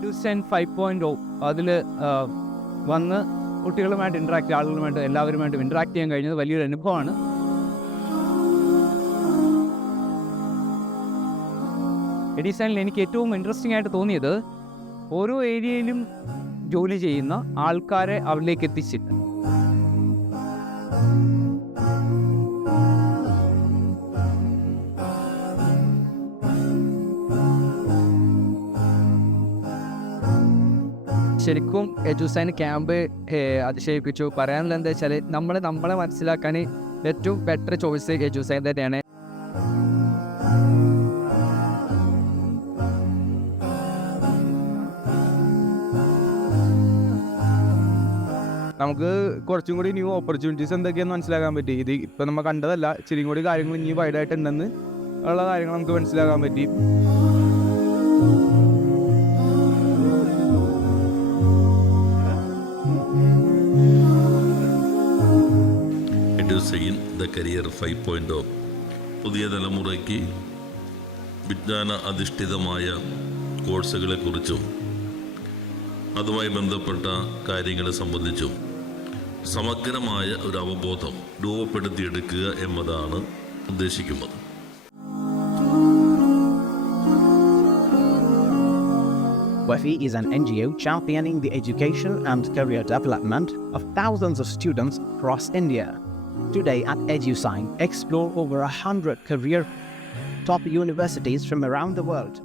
EduSign 5.0 അതിൽ വന്ന് കുട്ടികളുമായിട്ട് ആളുകളുമായിട്ട് എല്ലാവരുമായിട്ട് ഇൻട്രാക്ട് ചെയ്യാൻ കഴിഞ്ഞത് വലിയൊരു അനുഭവമാണ്. EduSignൽ എനിക്ക് ഏറ്റവും ഇൻട്രസ്റ്റിംഗ് ആയിട്ട് തോന്നിയത് ഓരോ ഏരിയയിലും ജോലി ചെയ്യുന്ന ആൾക്കാരെ അവരിലേക്ക് എത്തിച്ചിട്ട് ശരിക്കും EduSign ക്യാമ്പ് അതിശയിപ്പിച്ചു. പറയാനുള്ള എന്താ വെച്ചാൽ നമ്മളെ മനസ്സിലാക്കാൻ ഏറ്റവും ബെറ്റർ ചോയ്സ് EduSign തന്നെയാണ്. നമുക്ക് കുറച്ചും കൂടി ന്യൂ ഓപ്പർച്യൂണിറ്റീസ് എന്തൊക്കെയാണെന്ന് മനസ്സിലാക്കാൻ പറ്റി. ഇത് ഇപ്പം നമ്മൾ കണ്ടതല്ല, ഇച്ചിരി കൂടി കാര്യങ്ങൾ ഇനി വൈഡായിട്ടുണ്ടെന്ന് ഉള്ള കാര്യങ്ങൾ നമുക്ക് മനസ്സിലാക്കാൻ പറ്റി. EduSign ദ കരിയർ 5.0 പുതിയ തലമുറയ്ക്ക് വിജ്ഞാന അധിഷ്ഠിതമായ കോഴ്സുകളെക്കുറിച്ചും അതുമായി ബന്ധപ്പെട്ട കാര്യങ്ങളെ സംബന്ധിച്ചും സമഗ്രമായ ഒരു അവബോധം രൂപപ്പെടുത്തിയെടുക്കുക എന്നതാണ് ഉദ്ദേശിക്കുന്നത്. WAFI is an NGO championing the education and career development of thousands of students across India. Today at EduSign, explore over 100 career top universities from around the world.